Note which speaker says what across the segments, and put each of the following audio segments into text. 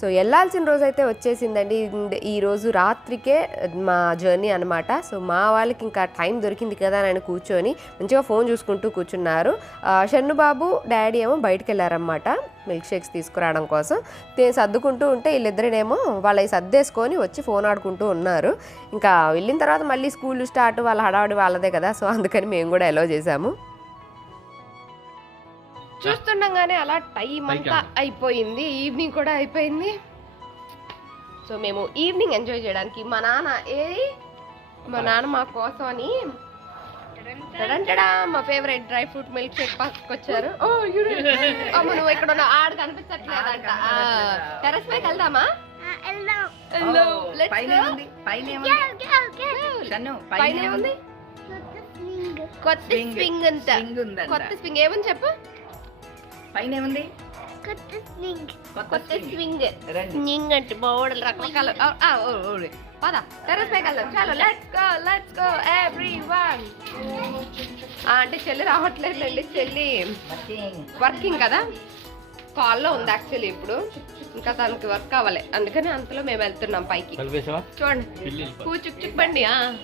Speaker 1: So వెళ్ళాల్సిన రోజు అయితే వచ్చేసిందండి ఈరోజు రాత్రికే మా జర్నీ అనమాట సో మా వాళ్ళకి ఇంకా టైం దొరికింది కదా అని కూర్చొని మంచిగా ఫోన్ చూసుకుంటూ కూర్చున్నారు. ఆ, షన్ను బాబు డాడీ ఏమో బయటకు వెళ్ళారనమాట మిల్క్ షేక్స్ తీసుకురావడం కోసం. నేను సర్దుకుంటూ ఉంటే వీళ్ళిద్దరినేమో వాళ్ళ సర్దేసుకొని వచ్చి ఫోన్ ఆడుకుంటూ ఉన్నారు. ఇంకా వెళ్ళిన తర్వాత మళ్ళీ స్కూల్ స్టార్ట్ వాళ్ళ హడావడి వాళ్ళదే కదా. సో అందుకని మేము కూడా ఎలో చేసాము చూస్తుండగానే అలా టైం అంతా అయిపోయింది ఈవినింగ్ కూడా అయిపోయింది. సో మేము ఈవినింగ్ ఎంజాయ్ చేయడానికి మా నాన్న ఏది మా నాన్న మా కోసం అని మా favourite dry fruit milkshake పట్టుకొచ్చారు ఓ యూరి. అమ్మ నువ్వు ఇక్కడ ఉన్న ఆడ కనిపించట్లేదంట టెరస్ పైకి వెళ్దామా?
Speaker 2: ఏముంది?
Speaker 1: కొత్త
Speaker 2: Swing.
Speaker 1: స్వింగ్ అంట.
Speaker 2: Swing ఉందంట.
Speaker 1: కొత్త స్వింగ్. ఏమని చెప్పు?
Speaker 2: పైన ఏముంది?
Speaker 1: కొత్త
Speaker 2: కొత్త swing.
Speaker 1: స్వింగ్.
Speaker 2: రండి.
Speaker 1: స్వింగ్ అంటే బోర్డలు రకరకాల. పద. టెర్రస్ పైకి వెళ్దాం. చాలు. Let's go let's go everyone అంటే చెల్లి రావట్లేదులేండి చెల్లి. వర్కింగ్ కదా? కాల్లో ఉంది యాక్చువల్లీ ఇప్పుడు. ఇంకా తనకి వర్క్ అవ్వాలి అందుకని అంతలో మేము వెళ్తున్నాం పైకి. చూడండి. చుక్ చుక్ బండి ఆ.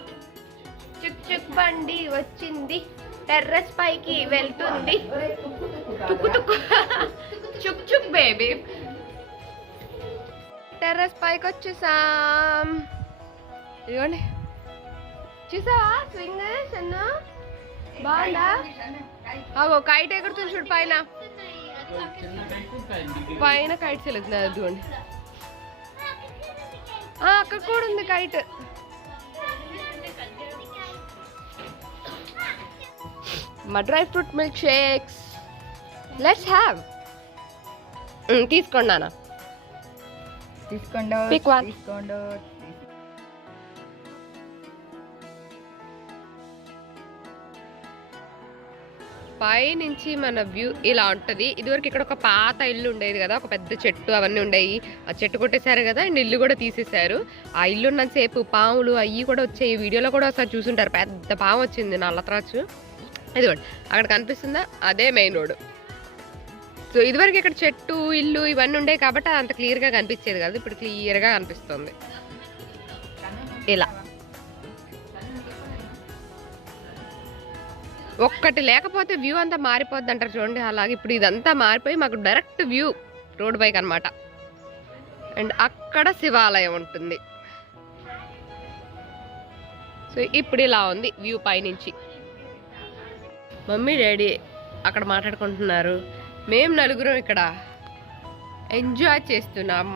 Speaker 1: చుక్ చుక్ బండి వచ్చింది. టెర్రస్ పైకి వెళ్తుంది. తుక్కు తుక్కు చుక్ చుక్ బేబీ టెర్రస్ పైకి వచ్చేసాం. ఇదిగోండి. చూసావా? స్వింగ్ సన్న బాగుందా? అవో కైట్ ఎగురుతుంది చూడు పైన. పైన కైట్స్ వెళ్తుంది అదిగోండి అక్కడ కూడా ఉంది కైట్ మా dry fruit milkshakes let's have తీసుకోండి నాన్న.
Speaker 2: తీసుకోండి
Speaker 1: పై నుంచి మన వ్యూ ఇలా ఉంటది. ఇదివరకు ఇక్కడ ఒక పాత ఇల్లు ఉండేది కదా ఒక పెద్ద చెట్టు అవన్నీ ఉండేవి ఆ చెట్టు కొట్టేశారు కదా అండ్ ఇల్లు కూడా తీసేశారు. ఆ ఇల్లు ఉన్నంతసేపు పాములు అవి కూడా వచ్చాయి. ఈ వీడియోలో కూడా ఒకసారి చూసుంటారు. పెద్ద పాము వచ్చింది నల్లత్రాచు ఇదిగోండి అక్కడ కనిపిస్తుందా? అదే మెయిన్ రోడ్ సో ఇదివరకు ఇక్కడ చెట్టు ఇల్లు ఇవన్నీ ఉండేవి కాబట్టి అంత క్లియర్గా కనిపించేది కాదు. ఇప్పుడు క్లియర్గా కనిపిస్తుంది. ఇలా. ఒక్కటి లేకపోతే వ్యూ అంతా మారిపోద్ది అంటారు చూడండి. అలాగే ఇప్పుడు ఇదంతా మారిపోయి మాకు డైరెక్ట్ వ్యూ రోడ్ బైక్ అన్నమాట. అండ్ అక్కడ శివాలయం ఉంటుంది. సో ఇప్పుడు ఇలా ఉంది వ్యూ పైనుంచి. మమ్మీ డాడీ అక్కడ మాట్లాడుకుంటున్నారు. మేము నలుగురం ఇక్కడ ఎంజాయ్ చేస్తున్నాం.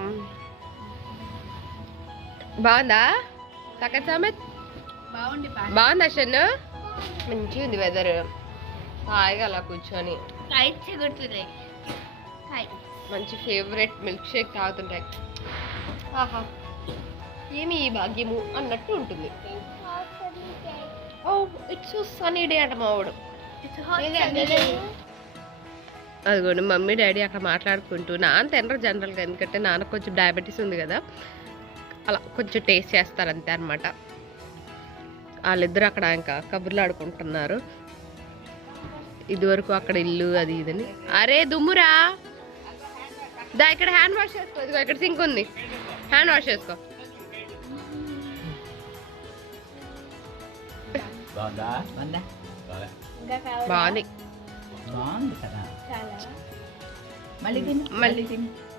Speaker 1: బాగుందా? సకత్ సమేత్ బాగుందా షన్ను? మంచిగా ఉంది వెదర్ హాయిగా అలా కూర్చొని. మంచి ఫేవరెట్ మిల్క్ షేక్ తాగుతుంటాయి. ఆహా. ఏమి ఈ భాగ్యము అన్నట్టు ఉంటుంది. ఓ ఇట్స్ సనీ డే అంట మా వాడు. అదిగోండి మమ్మీ డాడీ అక్కడ మాట్లాడుకుంటూ నాన్న తినరు జనరల్గా ఎందుకంటే నాన్నకు కొంచెం డయాబెటీస్ ఉంది కదా. అలా కొంచెం టేస్ట్ చేస్తారు అంతే అనమాట వాళ్ళిద్దరు అక్కడ ఇంకా కబుర్లు ఆడుకుంటున్నారు. ఇదివరకు అక్కడ ఇల్లు అది ఇదని. అరే దుమ్మురా! దా ఇక్కడ హ్యాండ్ వాష్ చేసుకో. ఇదిగో ఇక్కడ సింక్ ఉంది. హ్యాండ్ వాష్ చేసుకో.
Speaker 3: బాగుందా?
Speaker 2: వందా
Speaker 1: బాగుంది
Speaker 2: కదా. మళ్ళీ తిను.
Speaker 1: మళ్ళీ
Speaker 2: తిను.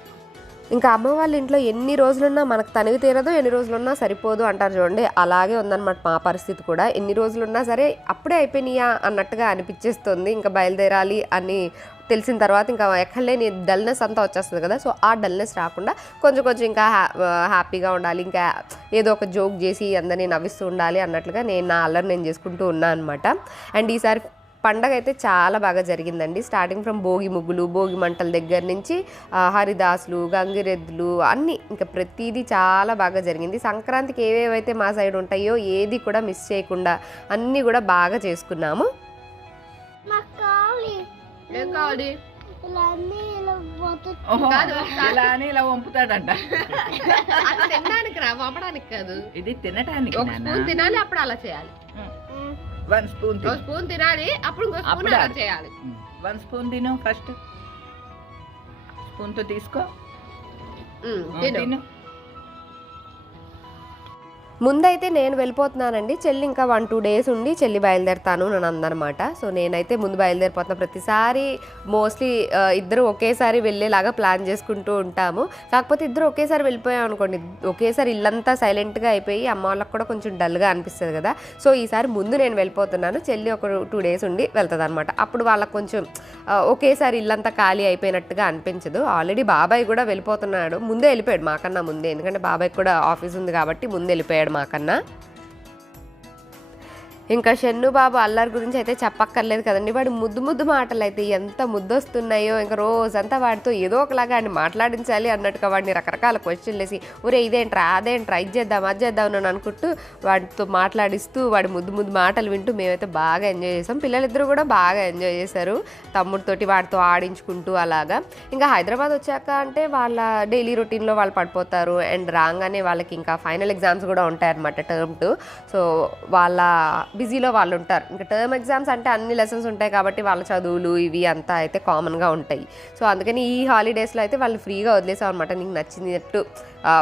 Speaker 1: ఇంకా అమ్మ వాళ్ళ ఇంట్లో ఎన్ని రోజులున్నా మనకు తనివి తీరదు ఎన్ని రోజులున్నా సరిపోదు అంటారు చూడండి. అలాగే ఉందన్నమాట మా పరిస్థితి కూడా. ఎన్ని రోజులున్నా సరే అప్పుడే అయిపోయినాయా అన్నట్టుగా అనిపించేస్తుంది. ఇంకా బయలుదేరాలి అని తెలిసిన తర్వాత ఇంకా ఎక్కడలేని డల్నెస్ అంతా వచ్చేస్తుంది కదా. సో ఆ డల్నెస్ రాకుండా కొంచెం కొంచెం ఇంకా హ్యా- హ్యాపీగా ఉండాలి. ఇంకా ఏదో ఒక జోక్ చేసి అందరినీ నవ్విస్తూ ఉండాలి అన్నట్లుగా నేను నా అల్లరి నేను చేసుకుంటూ ఉన్నాను అనమాట అండ్ ఈసారి పండగ అయితే చాలా బాగా జరిగిందండి. స్టార్టింగ్ ఫ్రమ్ భోగి ముగ్గులు భోగి మంటల దగ్గర నుంచి హరిదాసులు గంగిరెద్దులు అన్నీ ఇంకా ప్రతిదీ చాలా బాగా జరిగింది. సంక్రాంతికి ఏవేవైతే మా సైడ్ ఉంటాయో ఏది కూడా మిస్ చేయకుండా అన్నీ కూడా బాగా చేసుకున్నాము.
Speaker 2: ఇలా వంపుతాడంట.
Speaker 1: తినడానికి రా కాదు.
Speaker 2: ఇది తినటానికి
Speaker 1: తినాలి అప్పుడు అలా చేయాలి.
Speaker 2: వన్ స్పూన్
Speaker 1: ఒక స్పూన్ తినాలి అప్పుడు ఇంకో స్పూన్ అలా. చేయాలి.
Speaker 2: వన్ స్పూన్ తిను ఫస్ట్. స్పూన్తో తీసుకో.
Speaker 1: తిను. ముందైతే నేను వెళ్ళిపోతున్నానండి. చెల్లి ఇంకా వన్ టూ డేస్ ఉండి చెల్లి బయలుదేరుతాను నన్ను అందనమాట సో నేనైతే ముందు బయలుదేరిపోతున్నా. ప్రతిసారి మోస్ట్లీ ఇద్దరు ఒకేసారి వెళ్ళేలాగా ప్లాన్ చేసుకుంటూ ఉంటాము. కాకపోతే ఇద్దరు ఒకేసారి వెళ్ళిపోయాం అనుకోండి. ఒకేసారి ఇల్లంతా సైలెంట్గా అయిపోయి అమ్మ వాళ్ళకి కూడా కొంచెం డల్గా అనిపిస్తుంది కదా. సో ఈసారి ముందు నేను వెళ్ళిపోతున్నాను. చెల్లి ఒక టూ డేస్ ఉండి వెళ్తుంది అనమాట అప్పుడు వాళ్ళకి కొంచెం ఒకేసారి ఇల్లంతా ఖాళీ అయిపోయినట్టుగా అనిపించదు. ఆల్రెడీ బాబాయ్ కూడా వెళ్ళిపోతున్నాడు. ముందే వెళ్ళిపోయాడు మాకన్నా ముందే. ఎందుకంటే బాబాయ్ కూడా ఆఫీస్ ఉంది కాబట్టి ముందే వెళ్ళిపోయాడు మాకన్నా ఇంకా షన్నుబాబు అల్లరి గురించి అయితే చెప్పక్కర్లేదు కదండి. వాడు ముద్దు ముద్దు మాటలు అయితే ఎంత ముద్దు వస్తున్నాయో ఇంకా రోజంతా వాడితో ఏదో ఒకలాగా ఆయన మాట్లాడించాలి అన్నట్టుగా వాడిని రకరకాల క్వశ్చన్లు వేసి ఒరే ఇదేంట్రా అదేంట్రా ఇది చేద్దాం అది చేద్దాం అని అనుకుంటూ వాడితో మాట్లాడిస్తూ వాడి ముద్దు ముద్దు మాటలు వింటూ మేమైతే బాగా ఎంజాయ్ చేసాం. పిల్లలిద్దరూ కూడా బాగా ఎంజాయ్ చేశారు తమ్ముడితోటి వాడితో ఆడించుకుంటూ అలాగా. ఇంకా హైదరాబాద్ వచ్చాక అంటే వాళ్ళ డైలీ రొటీన్లో వాళ్ళు పడిపోతారు. అండ్ రాగానే వాళ్ళకి ఇంకా ఫైనల్ ఎగ్జామ్స్ కూడా ఉంటాయన్నమాట టర్మ్ టు. సో వాళ్ళ బిజీలో వాళ్ళు ఉంటారు ఇంకా టర్మ్ ఎగ్జామ్స్ అంటే అన్ని లెసన్స్ ఉంటాయి కాబట్టి వాళ్ళ చదువులు ఇవి అంతా అయితే కామన్గా ఉంటాయి. సో అందుకని ఈ హాలిడేస్లో అయితే వాళ్ళు ఫ్రీగా వదిలేసాం అనమాట నీకు నచ్చినట్టు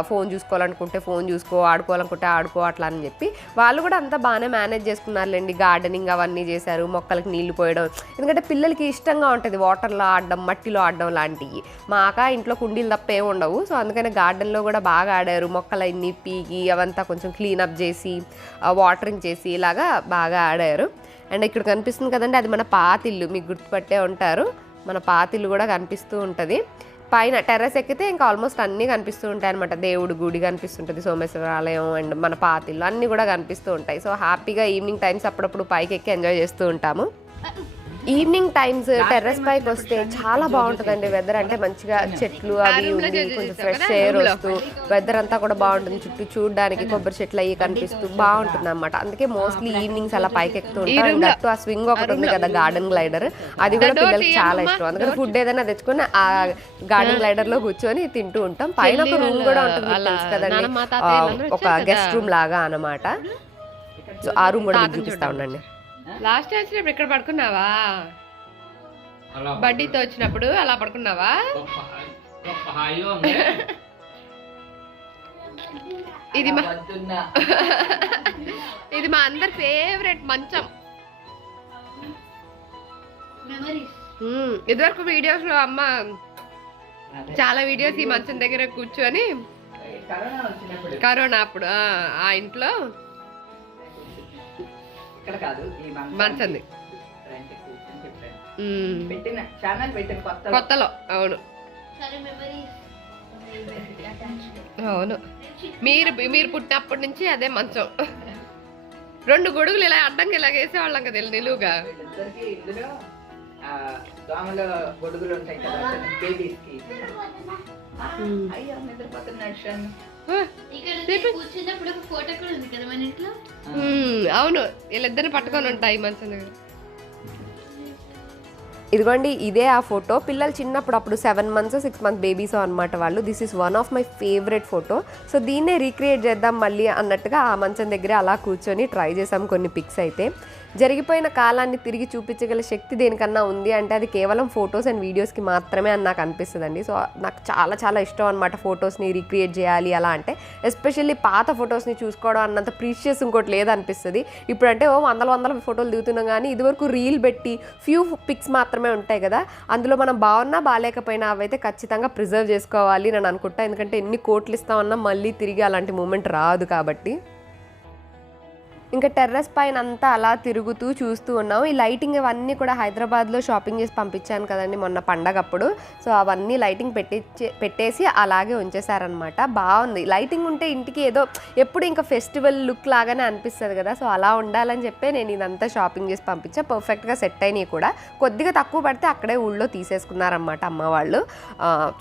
Speaker 1: ఫోన్ చూసుకోవాలనుకుంటే ఫోన్ చూసుకో ఆడుకోవాలనుకుంటే ఆడుకో అట్లా అని చెప్పి వాళ్ళు కూడా అంతా బాగానే మేనేజ్ చేసుకున్నారులేండి. గార్డెనింగ్ అవన్నీ చేశారు మొక్కలకి నీళ్ళు పోయడం. ఎందుకంటే పిల్లలకి ఇష్టంగా ఉంటుంది వాటర్లో ఆడడం మట్టిలో ఆడడం లాంటివి. మాకా ఇంట్లో కుండీలు తప్ప ఏమి ఉండవు. సో అందుకని గార్డెన్లో కూడా బాగా ఆడారు. మొక్కలన్నీ పీకి అవంతా కొంచెం క్లీనప్ చేసి వాటరింగ్ చేసి ఇలాగా బాగా ఆడారు. అండ్ ఇక్కడ కనిపిస్తుంది కదండి అది మన పాతిల్లు మీకు గుర్తుపట్టే ఉంటారు. మన పాతిల్లు కూడా కనిపిస్తూ ఉంటుంది. పైన టెర్రస్ ఎక్కితే ఇంకా ఆల్మోస్ట్ అన్నీ కనిపిస్తూ ఉంటాయి అనమాట దేవుడు గుడి కనిపిస్తుంటుంది సోమేశ్వర ఆలయం అండ్ మన పాతిల్లు అన్నీ కూడా కనిపిస్తూ ఉంటాయి. సో హ్యాపీగా ఈవినింగ్ టైమ్స్ అప్పుడప్పుడు పైకి ఎక్కి ఎంజాయ్ చేస్తూ ఉంటాము. ఈవినింగ్ టైమ్స్ టెర్రస్ పైకి వస్తే చాలా బాగుంటుందండి వెదర్ అంటే మంచిగా చెట్లు అవి కొంచెం ఫ్రెష్ ఎయిర్ వస్తూ వెదర్ అంతా కూడా బాగుంటుంది. చుట్టూ చూడడానికి కొబ్బరి చెట్లు అవి కనిపిస్తూ బాగుంటుంది అనమాట అందుకే మోస్ట్లీ ఈవినింగ్స్ అలా పైకి ఎక్కుతూ ఉంటాం దట్టు ఆ స్వింగ్ ఒకటి ఉంది కదా గార్డెన్ గ్లైడర్ అది కూడా పిల్లలకి చాలా ఇష్టం. అందుకని ఫుడ్ ఏదైనా తెచ్చుకొని ఆ గార్డెన్ గ్లైడర్లో కూర్చొని తింటూ ఉంటాం. పైన ఒక రూమ్ కూడా ఉంటుంది తెలుసు కదండి ఒక గెస్ట్ రూమ్ లాగా అన్నమాట. సో ఆ రూమ్ కూడా చూపిస్తా ఉండండి. లాస్ట్ వచ్చినప్పుడు ఇక్కడ పడుకున్నావా? బడ్డీతో వచ్చినప్పుడు అలా పడుకున్నావా? ఇది మా ఇది మా అందరి ఫేవరెట్ మంచం. ఇదివరకు వీడియోస్లో అమ్మ. చాలా వీడియోస్ ఈ మంచం దగ్గర కూర్చొని
Speaker 2: కరోనా వచ్చినప్పుడు.
Speaker 1: కరోనా అప్పుడు ఆ ఇంట్లో
Speaker 2: ఇక్కడ కాదు ఈ మంచం
Speaker 1: మంచంది.
Speaker 2: పెట్టిన ఛానల్ పెట్టిన కొత్త
Speaker 1: కొత్తలో అవును. అవును. మీరు మీరు పుట్టినప్పటి నుంచి అదే మంచం. రెండు గొడుగులు ఇలా అడ్డంగా ఇలా వేసేవాళ్ళం కదా నిలువుగా.
Speaker 2: ఇందులో దోమల గొడుగులు ఉంటాయి కదా అయ్యో నిద్రపోతున్నాడు షన్
Speaker 4: ఇక్కడ కూర్చున్నప్పుడు ఒక ఫోటో కూడా ఉంది కదా మన ఇంట్లో?
Speaker 1: మ్మ్, అవును. వీళ్ళిద్దరిని పట్టుకొని ఉంటాయి మంచం దగ్గర ఇదిగోండి ఇదే ఆ ఫోటో. పిల్లలు చిన్నప్పుడు అప్పుడు seven months six months babies అనమాట వాళ్ళు. This is one of my favourite photo so దీన్నే రీక్రియేట్ చేద్దాం మళ్ళీ అన్నట్టుగా ఆ మంచం దగ్గర అలా కూర్చొని ట్రై చేసాం కొన్ని పిక్స్ అయితే. జరిగిపోయిన కాలాన్ని తిరిగి చూపించగల శక్తి దేనికన్నా ఉంది అంటే అది కేవలం ఫొటోస్ అండ్ వీడియోస్కి మాత్రమే అని నాకు అనిపిస్తుందండి. సో నాకు చాలా చాలా ఇష్టం అనమాట ఫొటోస్ని రీక్రియేట్ చేయాలి అలా అంటే. ఎస్పెషల్లీ పాత ఫొటోస్ని చూసుకోవడం అన్నంత ప్రీషియస్ ఇంకోటి లేదనిపిస్తుంది. ఇప్పుడంటే ఓ వందల వందల ఫోటోలు దిగుతున్నాం కానీ ఇదివరకు రీల్ పెట్టి ఫ్యూ పిక్స్ మాత్రమే ఉంటాయి కదా. అందులో మనం బాగున్నా బాగాలేకపోయినా అవైతే ఖచ్చితంగా ప్రిజర్వ్ చేసుకోవాలి నేను అనుకుంటా. ఎందుకంటే ఎన్ని కోట్లు ఇస్తామన్నా మళ్ళీ తిరిగి అలాంటి మూమెంట్ రాదు కాబట్టి. ఇంకా టెర్రస్ పైన అంతా అలా తిరుగుతూ చూస్తూ ఉన్నాం ఈ లైటింగ్ అవన్నీ కూడా హైదరాబాద్లో షాపింగ్ చేసి పంపించాను కదండి మొన్న పండగప్పుడు. సో అవన్నీ లైటింగ్ పెట్టించే పెట్టేసి అలాగే ఉంచేశారనమాట బాగుంది. లైటింగ్ ఉంటే ఇంటికి ఏదో ఎప్పుడు ఇంకా ఫెస్టివల్ లుక్ లాగానే అనిపిస్తుంది కదా. సో అలా ఉండాలని చెప్పి నేను ఇదంతా షాపింగ్ చేసి పంపించా. పర్ఫెక్ట్గా సెట్ అయినాయి కూడా. కొద్దిగా తక్కువ పడితే అక్కడే ఊళ్ళో తీసేసుకున్నారన్నమాట అమ్మ వాళ్ళు.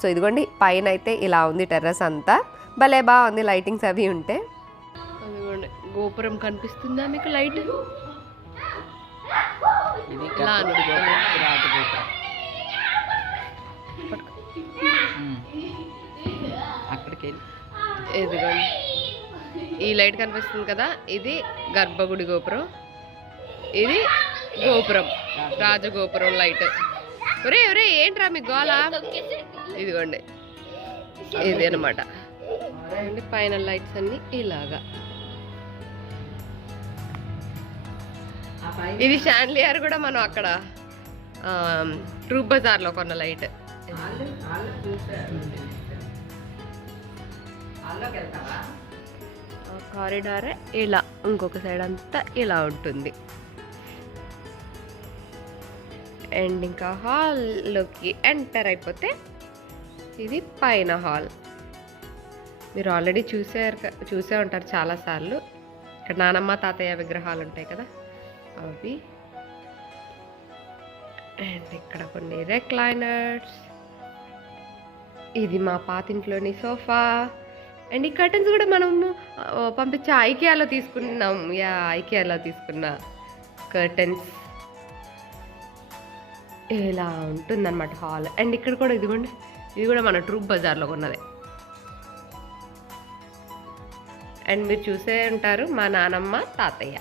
Speaker 1: సో ఇదిగోండి పైన అయితే ఇలా ఉంది టెర్రస్ అంతా. భలే బాగుంది లైటింగ్స్ అవి ఉంటే. గోపురం కనిపిస్తుందా మీకు లైట్?
Speaker 2: అక్కడికి
Speaker 1: ఈ లైట్ కనిపిస్తుంది కదా ఇది గర్భగుడి గోపురం. ఇది గోపురం. రాజగోపురం లైట్. ఒరే ఒరే ఏంట్రా మీ గోళ ఇదిగోండి. ఇది అనమాట పైన లైట్స్ అన్ని ఇలాగా. ఇది షాన్లియర్ కూడా మనం అక్కడ ట్రూప్ బజార్లో కొన్న లైట్ కారిడార్ ఇలా ఇంకొక సైడ్ అంతా ఇలా ఉంటుంది. అండ్ ఇంకా హాల్లోకి ఎంటర్ అయిపోతే ఇది పైన హాల్ మీరు ఆల్రెడీ చూసారు క- చూసే ఉంటారు చాలాసార్లు. ఇక్కడ నానమ్మ తాతయ్య విగ్రహాలు ఉంటాయి కదా? అవి. అండ్ ఇక్కడ కొన్ని రెక్లైనర్స్. ఇది మా పాతింట్లోని సోఫా. అండ్ ఈ కర్టన్స్ కూడా మనము పంపించే ఐకియాలో తీసుకున్నాం. యా ఐకియాలో తీసుకున్న కర్టన్స్. ఇలా ఉంటుందన్నమాట హాల్. అండ్ ఇక్కడ కూడా ఇదిగోండి ఇది కూడా మన ట్రూప్ బజార్లో ఉన్నదే అండ్ మీరు చూసే ఉంటారు మా నానమ్మ తాతయ్య.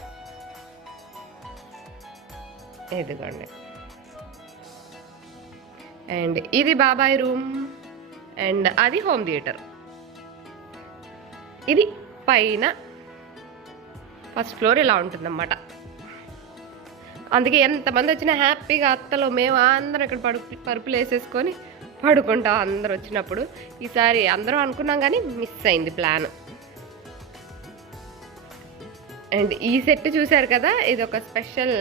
Speaker 1: ఇదిగోండి అండ్ ఇది బాబాయ్ రూమ్. అండ్ అది హోమ్ థియేటర్. ఇది పైన ఫస్ట్ ఫ్లోర్ ఇలా ఉంటుందన్నమాట. అందుకే ఎంతమంది వచ్చినా హ్యాపీగా అత్తలో మేము అందరం ఇక్కడ పడు పరుపులు వేసేసుకొని పడుకుంటాం అందరు వచ్చినప్పుడు. ఈసారి అందరం అనుకున్నాం కానీ మిస్ అయింది ప్లాన్ అండ్ ఈ సెట్ చూశారు కదా? ఇది ఒక స్పెషల్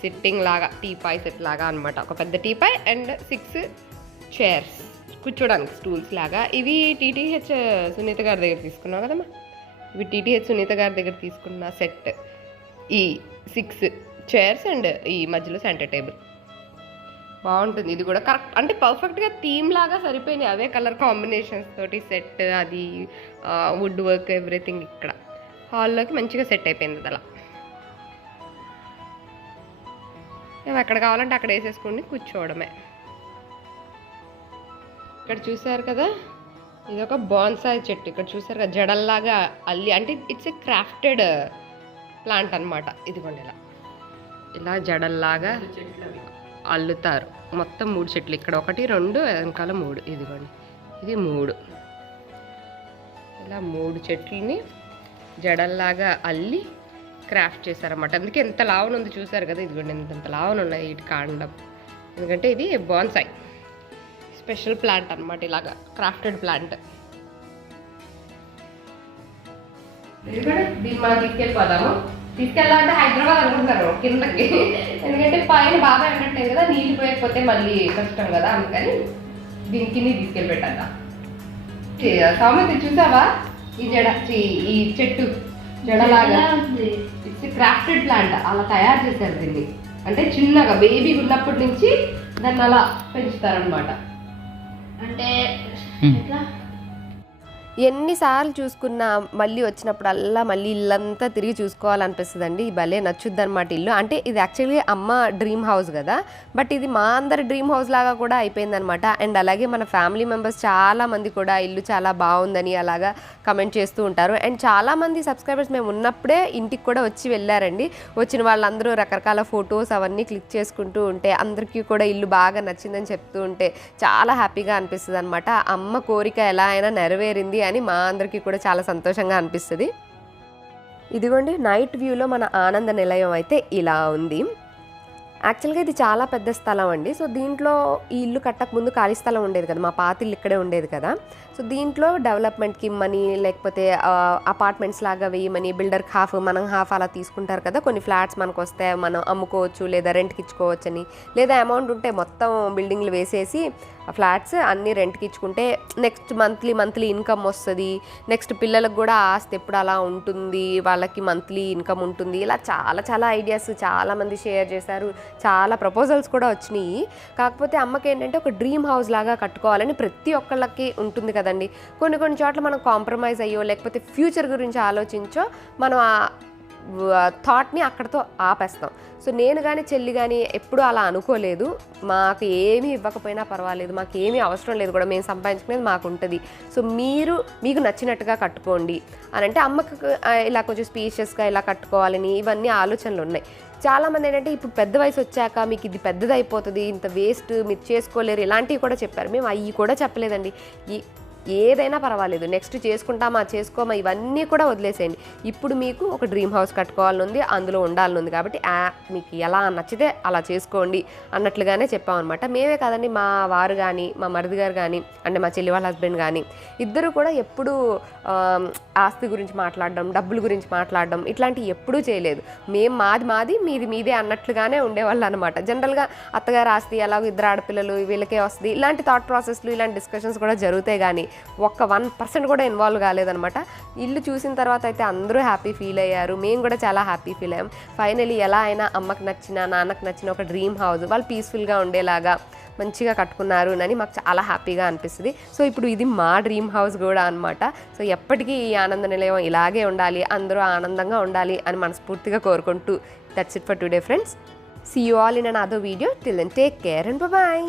Speaker 1: సిట్టింగ్ లాగా టీపాయ్ సెట్ లాగా అనమాట ఒక పెద్ద టీపాయ్ అండ్ సిక్స్ చైర్స్ కూర్చోడానికి స్టూల్స్ లాగా. ఇవి టీటీహెచ్ సునీత గారి దగ్గర తీసుకున్నాం కదమ్మా? ఇవి టీటీహెచ్ సునీత గారి దగ్గర తీసుకున్న సెట్ ఈ సిక్స్ చైర్స్ అండ్ ఈ మధ్యలో సెంటర్ టేబుల్ బాగుంటుంది. ఇది కూడా కరెక్ట్ అంటే పర్ఫెక్ట్గా థీమ్ లాగా సరిపోయినాయి. అవే కలర్ కాంబినేషన్స్ తోటి సెట్ అది వుడ్ వర్క్ ఎవ్రీథింగ్ ఇక్కడ. హాల్లోకి మంచిగా సెట్ అయిపోయింది అది అలా ఎక్కడ కావాలంటే అక్కడ వేసేసుకుని కూర్చోవడమే. ఇక్కడ చూసారు కదా? ఇది ఒక బాన్సాయ్ చెట్టు. ఇక్కడ చూసారు కదా? జడల్లాగా అల్లి అంటే ఇట్స్ ఎ క్రాఫ్టెడ్ ప్లాంట్ అన్నమాట. ఇదిగోండి ఇలా. ఇలా జడల్లాగా అల్లుతారు. మొత్తం మూడు చెట్లు. ఇక్కడ ఒకటి రెండు వెనకాల మూడు. ఇదిగోండి. ఇది మూడు. ఇలా మూడు చెట్లని జడల్లాగా అల్లి క్రాఫ్ట్ చేశారన్నమాట. అందుకే ఎంత లావన ఉంది చూసారు కదా ఇదిగోండి ఎంత లావన ఉన్నాయి ఇటు కాండం. ఎందుకంటే ఇది బాన్సాయ్. స్పెషల్ ప్లాంట్ అనమాట ఇలాగా క్రాఫ్టెడ్ ప్లాంట్. దీన్ని మనం తీసుకెళ్ళిపోదాము. తీసుకెళ్ళాలంటే హైదరాబాద్ అనుకుంటారు కిందకి. ఎందుకంటే పైన బాగా ఎండట్లేదు కదా నీళ్ళు పోయకపోతే మళ్ళీ కష్టం కదా అందుకని దీని కింద తీసుకెళ్ళి పెట్టద్దా. సామెత చూసావా? ఈ జడ ఈ చెట్టు. జడలాగా. ఇట్స్ క్రాఫ్టెడ్ ప్లాంట్ అలా తయారు చేశారు దీన్ని. అంటే చిన్నగా బేబీ ఉన్నప్పటి నుంచి దాన్ని అలా పెంచుతారనమాట
Speaker 4: అంటే ఎట్లా?
Speaker 1: ఎన్నిసార్లు చూసుకున్నా మళ్ళీ వచ్చినప్పుడల్లా మళ్ళీ ఇల్లంతా తిరిగి చూసుకోవాలనిపిస్తుంది అండి భలే నచ్చుద్ది అనమాట ఇల్లు. అంటే ఇది యాక్చువల్లీ అమ్మ డ్రీమ్ హౌస్ కదా. బట్ ఇది మా అందరి డ్రీమ్ హౌస్ లాగా కూడా అయిపోయిందనమాట అండ్ అలాగే మన ఫ్యామిలీ మెంబర్స్ చాలామంది కూడా ఇల్లు చాలా బాగుందని అలాగా కమెంట్ చేస్తూ ఉంటారు. అండ్ చాలామంది సబ్స్క్రైబర్స్ మేము ఉన్నప్పుడే ఇంటికి కూడా వచ్చి వెళ్ళారండి. వచ్చిన వాళ్ళందరూ రకరకాల ఫొటోస్ అవన్నీ క్లిక్ చేసుకుంటూ ఉంటే అందరికీ కూడా ఇల్లు బాగా నచ్చిందని చెప్తూ ఉంటే చాలా హ్యాపీగా అనిపిస్తుంది అనమాట అమ్మ కోరిక ఎలా అయినా నెరవేరింది. అని మా అందరికీ కూడా చాలా సంతోషంగా అనిపిస్తుంది. ఇదిగోండి నైట్ వ్యూలో మన ఆనంద నిలయం అయితే ఇలా ఉంది. యాక్చువల్గా ఇది చాలా పెద్ద స్థలం అండి. సో దీంట్లో ఈ ఇల్లు కట్టక ముందు ఖాళీ స్థలం ఉండేది కదా మా పాత ఇల్లు ఇక్కడే ఉండేది కదా. సో దీంట్లో డెవలప్మెంట్కి మనీ లేకపోతే అపార్ట్మెంట్స్ లాగా వేయమని బిల్డర్కి హాఫ్ మనం హాఫ్ అలా తీసుకుంటారు కదా కొన్ని ఫ్లాట్స్ మనకు వస్తే మనం అమ్ముకోవచ్చు లేదా రెంట్కి ఇచ్చుకోవచ్చు అని లేదా అమౌంట్ ఉంటే మొత్తం బిల్డింగ్లు వేసేసి ఫ్లాట్స్ అన్నీ రెంట్కి ఇచ్చుకుంటే నెక్స్ట్ మంత్లీ మంత్లీ ఇన్కమ్ వస్తుంది నెక్స్ట్ పిల్లలకు కూడా ఆస్తి ఎప్పుడు అలా ఉంటుంది వాళ్ళకి మంత్లీ ఇన్కమ్ ఉంటుంది ఇలా చాలా చాలా ఐడియాస్ చాలామంది షేర్ చేశారు చాలా ప్రపోజల్స్ కూడా వచ్చినాయి. కాకపోతే అమ్మకి ఏంటంటే ఒక డ్రీమ్ హౌస్ లాగా కట్టుకోవాలని ప్రతి ఒక్కళ్ళకి ఉంటుంది కదా కదండి. కొన్ని కొన్ని చోట్ల మనం కాంప్రమైజ్ అయ్యో లేకపోతే ఫ్యూచర్ గురించి ఆలోచించో మనం ఆ థాట్ని అక్కడతో ఆపేస్తాం. సో నేను కానీ చెల్లి కానీ ఎప్పుడూ అలా అనుకోలేదు. మాకు ఏమీ ఇవ్వకపోయినా పర్వాలేదు. మాకు ఏమీ అవసరం లేదు కూడా. మేము సంపాదించుకునేది మాకు ఉంటుంది సో మీరు మీకు నచ్చినట్టుగా కట్టుకోండి. అని అంటే అమ్మకు ఇలా కొంచెం స్పీషియస్గా ఇలా కట్టుకోవాలని ఇవన్నీ ఆలోచనలు ఉన్నాయి. చాలామంది ఏంటంటే ఇప్పుడు పెద్ద వయసు వచ్చాక మీకు ఇది పెద్దది అయిపోతుంది ఇంత వేస్ట్ మీరు చేసుకోలేరు. ఇలాంటివి కూడా చెప్పారు. మేము అవి కూడా చెప్పలేదండి. ఈ ఏదైనా పర్వాలేదు. నెక్స్ట్ చేసుకుంటామా చేసుకోమా ఇవన్నీ కూడా వదిలేసేయండి. ఇప్పుడు మీకు ఒక డ్రీమ్ హౌస్ కట్టుకోవాలని ఉంది అందులో ఉండాలని ఉంది కాబట్టి మీకు ఎలా నచ్చితే అలా చేసుకోండి అన్నట్లుగానే చెప్పామన్నమాట. మేమే కాదండి మా వారు కానీ మా మరిది గారు కానీ అంటే మా చెల్లి వాళ్ళ హస్బెండ్ కానీ ఇద్దరు కూడా ఎప్పుడూ ఆస్తి గురించి మాట్లాడడం డబ్బుల గురించి మాట్లాడడం ఇట్లాంటివి ఎప్పుడూ చేయలేదు. మేము మాది మాది మీది మీదే అన్నట్లుగానే ఉండేవాళ్ళు అనమాట జనరల్గా అత్తగారు ఆస్తి ఎలాగో ఇద్దరు ఆడపిల్లలు వీళ్ళకే వస్తుంది. ఇలాంటి థాట్ ప్రాసెస్లు ఇలాంటి డిస్కషన్స్ కూడా జరుగుతాయి కానీ ఒక్క వన్ పర్సెంట్ కూడా ఇన్వాల్వ్ కాలేదనమాట ఇల్లు చూసిన తర్వాత అయితే అందరూ హ్యాపీ ఫీల్ అయ్యారు. మేము కూడా చాలా హ్యాపీ ఫీల్ అయ్యాం. ఫైనలీ ఎలా అయినా అమ్మకి నచ్చిన నాన్నకు నచ్చిన ఒక డ్రీమ్ హౌస్ వాళ్ళు పీస్ఫుల్గా ఉండేలాగా మంచిగా కట్టుకున్నారు అని మాకు చాలా హ్యాపీగా అనిపిస్తుంది. సో ఇప్పుడు ఇది మా డ్రీమ్ హౌస్ కూడా అనమాట సో ఎప్పటికీ ఈ ఆనంద నిలయం ఇలాగే ఉండాలి అందరూ ఆనందంగా ఉండాలి అని మనస్ఫూర్తిగా కోరుకుంటూ that's it for today friends see you all in another video till then take care and bye